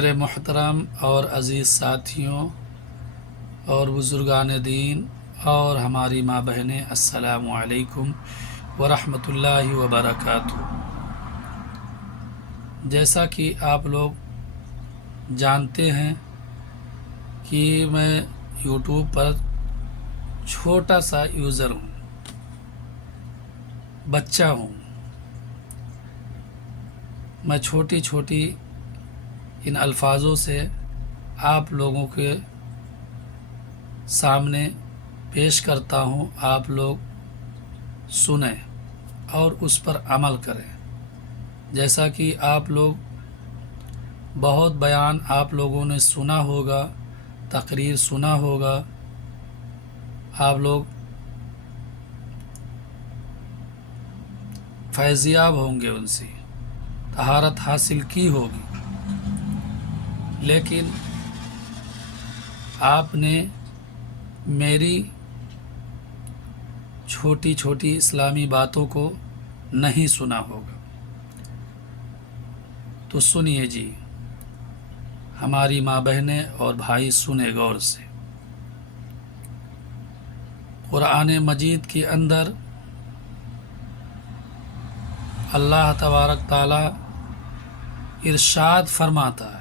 میرے محترم اور عزیز ساتھیوں اور بزرگان دین اور ہماری ماں بہنیں، السلام علیکم ورحمۃ اللہ وبرکاتہ۔ جیسا کہ آپ لوگ جانتے ہیں کہ میں یوٹیوب پر چھوٹا سا یوزر ہوں، بچہ ہوں۔ میں چھوٹی چھوٹی ان الفاظوں سے آپ لوگوں کے سامنے پیش کرتا ہوں، آپ لوگ سنیں اور اس پر عمل کریں۔ جیسا کہ آپ لوگ بہت بیان آپ لوگوں نے سنا ہوگا، تقریر سنا ہوگا، آپ لوگ فیضیاب ہوں گے، ان سے طہارت حاصل کی ہوگی، لیکن آپ نے میری چھوٹی چھوٹی اسلامی باتوں کو نہیں سنا ہوگا۔ تو سنیے جی، ہماری ماں بہنیں اور بھائی سنیں غور سے۔ قرآن مجید کے اندر اللہ تبارک تعالی ارشاد فرماتا ہے،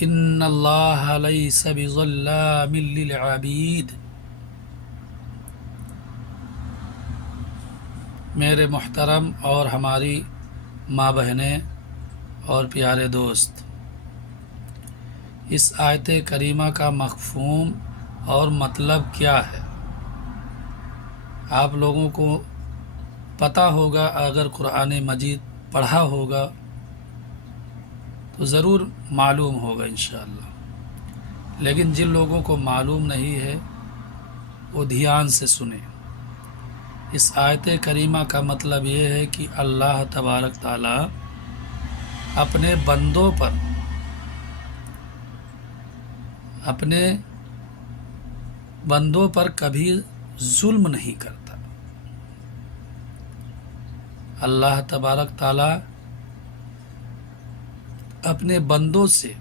ان اللہ لیس بظلام للعبید۔ میرے محترم اور ہماری ماں بہنیں اور پیارے دوست، اس آیت کریمہ کا مفہوم اور مطلب کیا ہے آپ لوگوں کو پتہ ہوگا۔ اگر قرآن مجید پڑھا ہوگا تو ضرور معلوم ہوگا انشاءاللہ، لیکن جن لوگوں کو معلوم نہیں ہے وہ دھیان سے سنیں۔ اس آیت کریمہ کا مطلب یہ ہے کہ اللہ تبارک تعالی اپنے بندوں پر کبھی ظلم نہیں کرتا۔ اللہ تبارک تعالی اپنے بندوں سے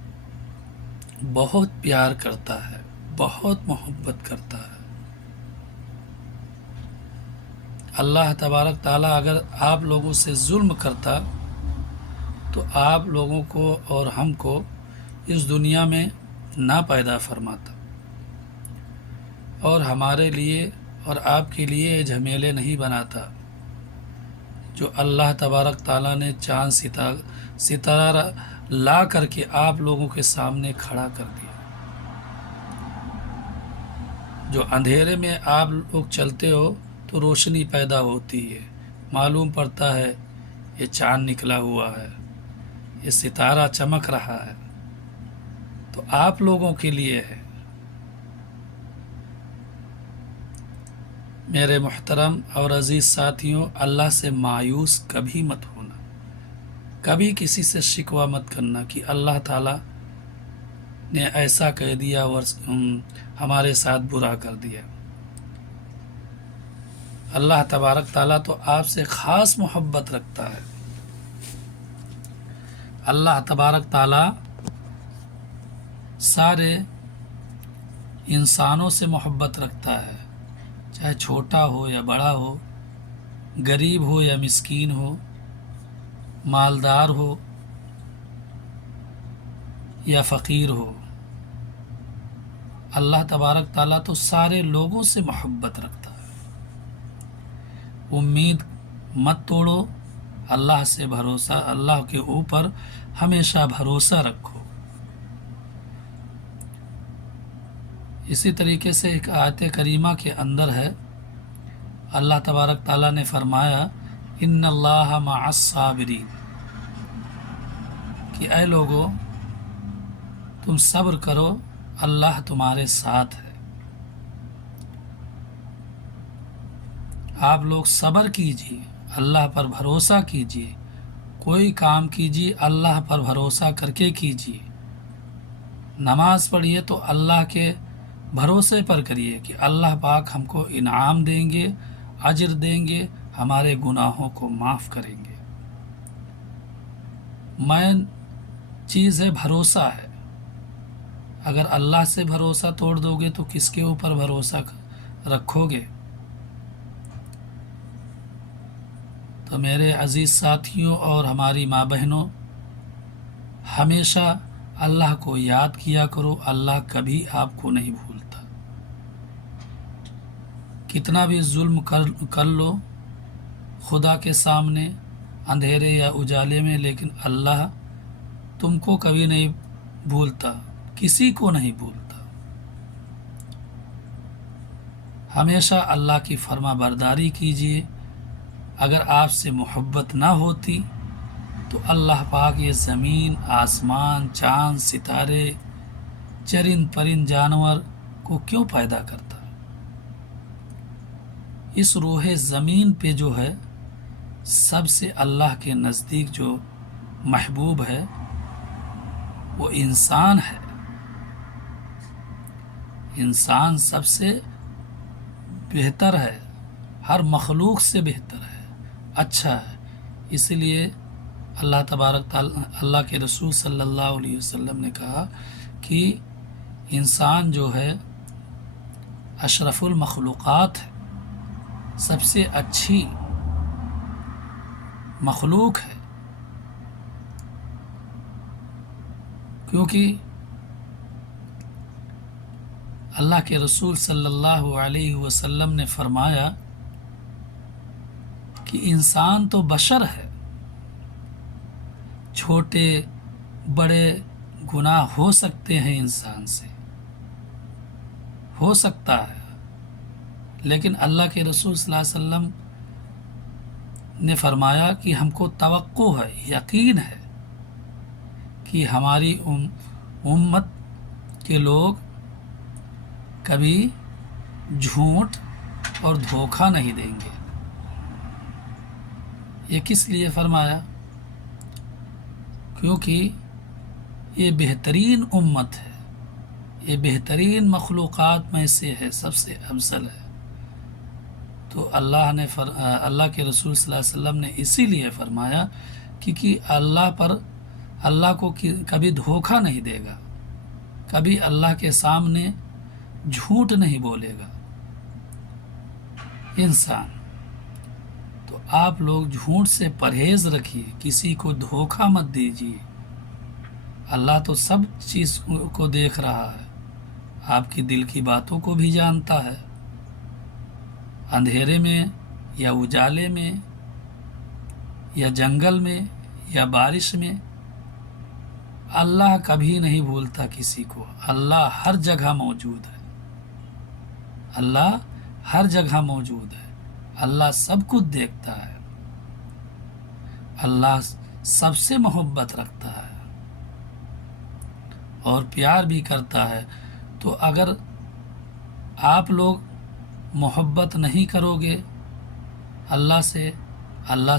بہت پیار کرتا ہے، بہت محبت کرتا ہے۔ اللہ تبارک تعالی اگر آپ لوگوں سے ظلم کرتا تو آپ لوگوں کو اور ہم کو اس دنیا میں نہ پیدا فرماتا، اور ہمارے لیے اور آپ کے لیے جھمیلے نہیں بناتا جو اللہ تبارک تعالی نے چاند ستارہ لا کر کے آپ لوگوں کے سامنے کھڑا کر دیا۔ جو اندھیرے میں آپ لوگ چلتے ہو تو روشنی پیدا ہوتی ہے، معلوم پڑتا ہے یہ چاند نکلا ہوا ہے، یہ ستارہ چمک رہا ہے، تو آپ لوگوں کے لیے ہے۔ میرے محترم اور عزیز ساتھیوں، اللہ سے مایوس کبھی مت ہونا، کبھی کسی سے شکوہ مت کرنا کہ اللہ تعالی نے ایسا کہہ دیا اور ہمارے ساتھ برا کر دیا۔ اللہ تبارک تعالیٰ تو آپ سے خاص محبت رکھتا ہے۔ اللہ تبارک تعالیٰ سارے انسانوں سے محبت رکھتا ہے، چاہے چھوٹا ہو یا بڑا ہو، غریب ہو یا مسکین ہو، مالدار ہو یا فقیر ہو۔ اللہ تبارک تعالیٰ تو سارے لوگوں سے محبت رکھتا ہے۔ امید مت توڑو، اللہ سے بھروسہ، اللہ کے اوپر ہمیشہ بھروسہ رکھو۔ اسی طریقے سے ایک آیت کریمہ کے اندر ہے، اللہ تبارک تعالیٰ نے فرمایا ان اللہ مع الصابرین، کہ اے لوگو تم صبر کرو، اللہ تمہارے ساتھ ہے۔ آپ لوگ صبر کیجیے، اللہ پر بھروسہ کیجیے، کوئی کام کیجیے اللہ پر بھروسہ کر کے کیجیے۔ نماز پڑھیے تو اللہ کے بھروسے پر کریے کہ اللہ پاک ہم کو انعام دیں گے، اجر دیں گے، ہمارے گناہوں کو معاف کریں گے۔ مین چیز ہے بھروسہ ہے. اگر اللہ سے بھروسہ توڑ دو گے تو کس کے اوپر بھروسہ رکھو گے؟ تو میرے عزیز ساتھیوں اور ہماری ماں بہنوں، ہمیشہ اللہ کو یاد کیا کرو. اللہ کبھی آپ کو نہیں بھولتا. کتنا بھی ظلم کر لو خدا کے سامنے، اندھیرے یا اجالے میں، لیکن اللہ تم کو کبھی نہیں بھولتا، کسی کو نہیں بھولتا. ہمیشہ اللہ کی فرما برداری کیجیے. اگر آپ سے محبت نہ ہوتی تو اللہ پاک یہ زمین، آسمان، چاند، ستارے، چرند پرند جانور کو کیوں پیدا کرتا؟ اس روح زمین پہ جو ہے سب سے اللہ کے نزدیک جو محبوب ہے وہ انسان ہے. انسان سب سے بہتر ہے، ہر مخلوق سے بہتر ہے، اچھا ہے. اس لیے اللہ تبارک تعالی، اللہ کے رسول صلی اللہ علیہ وسلم نے کہا کہ انسان جو ہے اشرف المخلوقات ہے، سب سے اچھی مخلوق ہے. کیونکہ اللہ کے رسول صلی اللہ علیہ وسلم نے فرمایا کہ انسان تو بشر ہے، چھوٹے بڑے گناہ ہو سکتے ہیں، انسان سے ہو سکتا ہے، لیکن اللہ کے رسول صلی اللہ علیہ وسلم نے فرمایا کہ ہم کو توقع ہے، یقین ہے کہ ہماری امت کے لوگ کبھی جھوٹ اور دھوکہ نہیں دیں گے. یہ کس لیے فرمایا؟ کیونکہ یہ بہترین امت ہے، یہ بہترین مخلوقات میں سے ہے، سب سے افضل ہے. تو اللہ کے رسول صلی اللہ علیہ وسلم نے اسی لیے فرمایا کیونکہ اللہ کو کبھی دھوکہ نہیں دے گا، کبھی اللہ کے سامنے جھوٹ نہیں بولے گا انسان. تو آپ لوگ جھوٹ سے پرہیز رکھیے، کسی کو دھوکہ مت دیجیے. اللہ تو سب چیز کو دیکھ رہا ہے، آپ کی دل کی باتوں کو بھی جانتا ہے. اندھیرے میں یا اجالے میں یا جنگل میں یا بارش میں، اللہ کبھی نہیں بھولتا کسی کو. اللہ ہر جگہ موجود ہے، اللہ ہر جگہ موجود ہے. اللہ سب کچھ دیکھتا ہے، اللہ سب سے محبت رکھتا ہے اور پیار بھی کرتا ہے. تو اگر آپ لوگ محبت نہیں کرو گے اللہ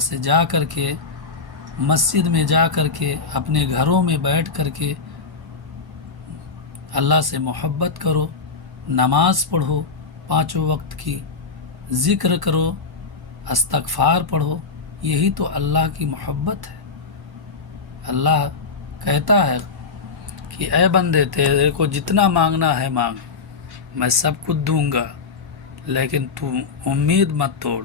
سے جا کر کے مسجد میں جا کر کے اپنے گھروں میں بیٹھ کر کے اللہ سے محبت کرو، نماز پڑھو 5 وقت کی، ذکر کرو، استغفار پڑھو، یہی تو اللہ کی محبت ہے. اللہ کہتا ہے کہ اے بندے تیرے کو جتنا مانگنا ہے مانگ، میں سب کچھ دوں گا، لیکن تو امید مت توڑ.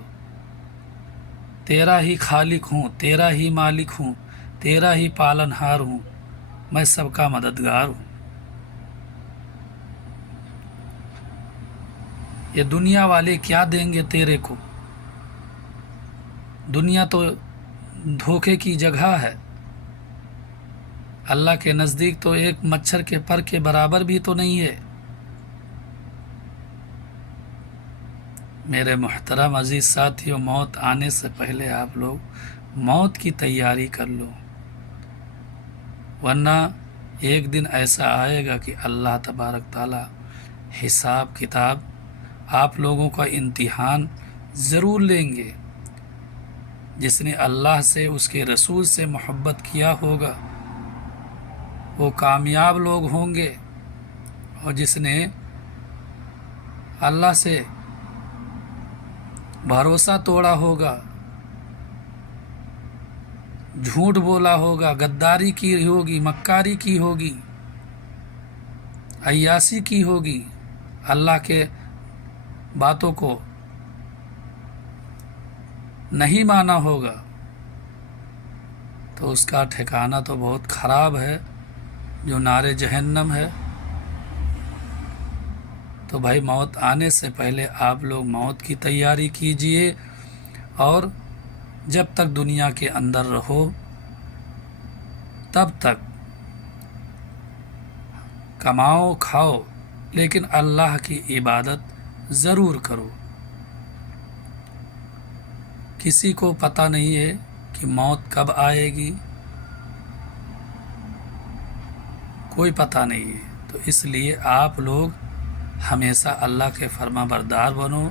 تیرا ہی خالق ہوں، تیرا ہی مالک ہوں، تیرا ہی پالنہار ہوں، میں سب کا مددگار ہوں. یہ دنیا والے کیا دیں گے تیرے کو؟ دنیا تو دھوکے کی جگہ ہے. اللہ کے نزدیک تو ایک مچھر کے پر کے برابر بھی تو نہیں ہے. میرے محترم عزیز ساتھیوں، موت آنے سے پہلے آپ لوگ موت کی تیاری کر لو، ورنہ ایک دن ایسا آئے گا کہ اللہ تبارک تعالی حساب کتاب، آپ لوگوں کا امتحان ضرور لیں گے. جس نے اللہ سے، اس کے رسول سے محبت کیا ہوگا وہ کامیاب لوگ ہوں گے، اور جس نے اللہ سے بھروسہ توڑا ہوگا جھوٹ بولا ہوگا، غداری کی ہوگی، مکاری کی ہوگی، عیاسی کی ہوگی، اللہ کے باتوں کو نہیں مانا ہوگا، تو اس کا ٹھکانہ تو بہت خراب ہے، جو نار جہنم ہے۔ تو بھائی موت آنے سے پہلے آپ لوگ موت کی تیاری کیجئے، اور جب تک دنیا کے اندر رہو تب تک کماؤ کھاؤ، لیکن اللہ کی عبادت ضرور کرو۔ کسی کو پتہ نہیں ہے کہ موت کب آئے گی، کوئی پتہ نہیں ہے، تو اس لیے آپ لوگ ہمیشہ اللہ کے فرما بردار بنو،